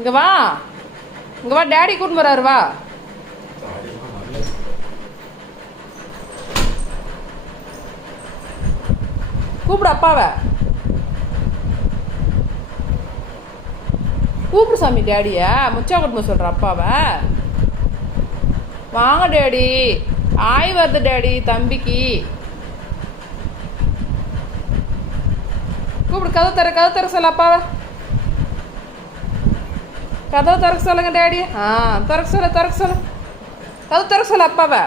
இங்க வா, இங்க வா, டேடி கூட்டிட்டு வராரு, வா. கூப்பிடு அப்பாவை, கூப்பிடு சாமி டேடியா. முச்சா குடும்பம் சொல்ற அப்பாவை. வாங்க டேடி, ஆய் வருது டேடி தம்பிக்கு. கூப்பிடு, கதவு தர சொல்ல அப்பாவை. கதவு திறக்க சொல்லுங்க டேடி. திறக்க சொல்ல கதவு திறக்க சொல்ல அப்பாவை.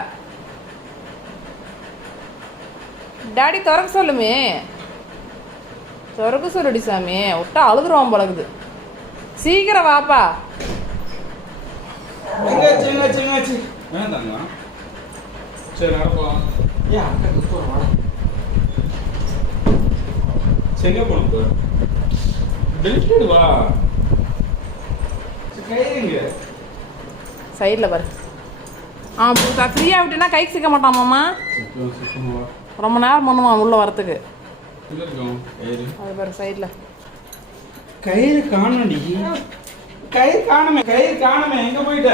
டேடி திறக்க சொல்லுமே. திறக்க சொல்லுடி சாமி, விட்டா அழுதுருவான் பழகுது. சீக்கிரம் வாப்பா. சைடில் பாரு. ஃப்ரீயாக விட்டுனா கைக்கு சிக்க மாட்டாமாம்மா. ரொம்ப நேரம் பண்ணுவான் உள்ள வரத்துக்கு. அது பாரு சைடில். கயிறு காணண்டி. கயிறு காணுமே எங்க போயிட்ட?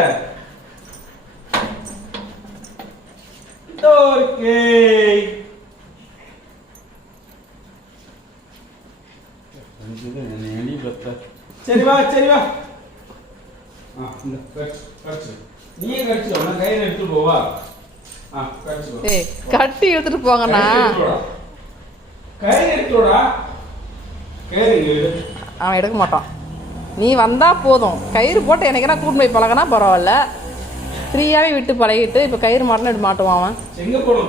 சரி வா நீயே கடிச்சு கயிறு எடுத்துட்டு போவா. கட்டி எடுத்துட்டு போங்கண்ணா. கயிறு எடுத்துடா. அவன் எடுக்க மாட்டான். நீ வந்தா போதும். கயிறு போட்டு எனக்கு என்ன கூட்டு போய் பழகினா பரவாயில்ல. ஃப்ரீயாவே விட்டு பழகிட்டு இப்ப கயிறு மாட்டினா மாட்டுவான் அவன். எங்க போன